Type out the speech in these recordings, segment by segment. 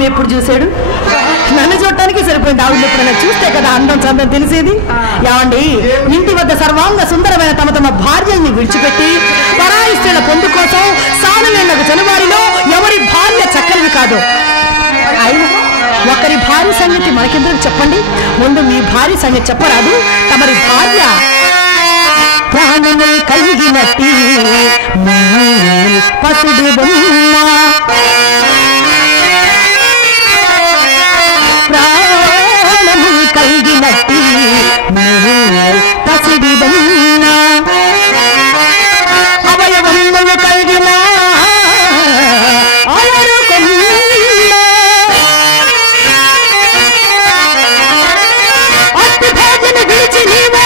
పాపం ఎప్పుడు చూశాడు? నన్ను చూడటానికి సరిపోయింది. ఆవిడ ఎప్పుడైనా చూస్తే కదా అందం చందం తెలిసేది. ఏమండి, ఇంటి వద్ద సర్వాంగ సుందరమైన తమ తమ భార్యల్ని విడిచిపెట్టి పరాయి స్త్రీల పొందు కోసం సానులేళ్లకు జనవారిలో ఎవరి భార్య చక్కనివి కాదు. అయినా ఒకరి భార్య సంగతి మనకెందుకు చెప్పండి? ముందు మీ భార్య సంగతి చెప్పరాదు. తమరి భార్య ప్రాణములు కలిగినట్టి పసుడు బొమ్మ, ప్రాణములు కలిగినట్టి పసుడు బొమ్మ, అవయవములు కలిగిన అలరు కొమ్మ, అట్టి భోజన విడిచి నీవు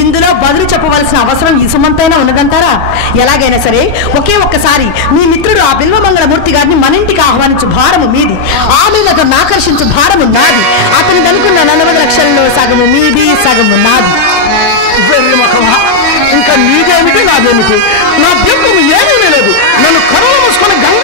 ఇందులో బదులు చెప్పవలసిన అవసరం ఈ సుమంతైనా ఉన్నదంటారా? ఎలాగైనా సరే ఒకే ఒక్కసారి మీ మిత్రుడు ఆ బిల్వమంగళమూర్తి గారిని మన ఇంటికి ఆహ్వానించు భారము మీది, ఆమెను ఆకర్షించు భారము నాది. అతను అనుకున్న 40 లక్షల్లో సగము మీది, సగము నాది. ఇంకా నీదేమిటి నాదేమిటి? నా బింబము ఏమీ లేదు. నన్ను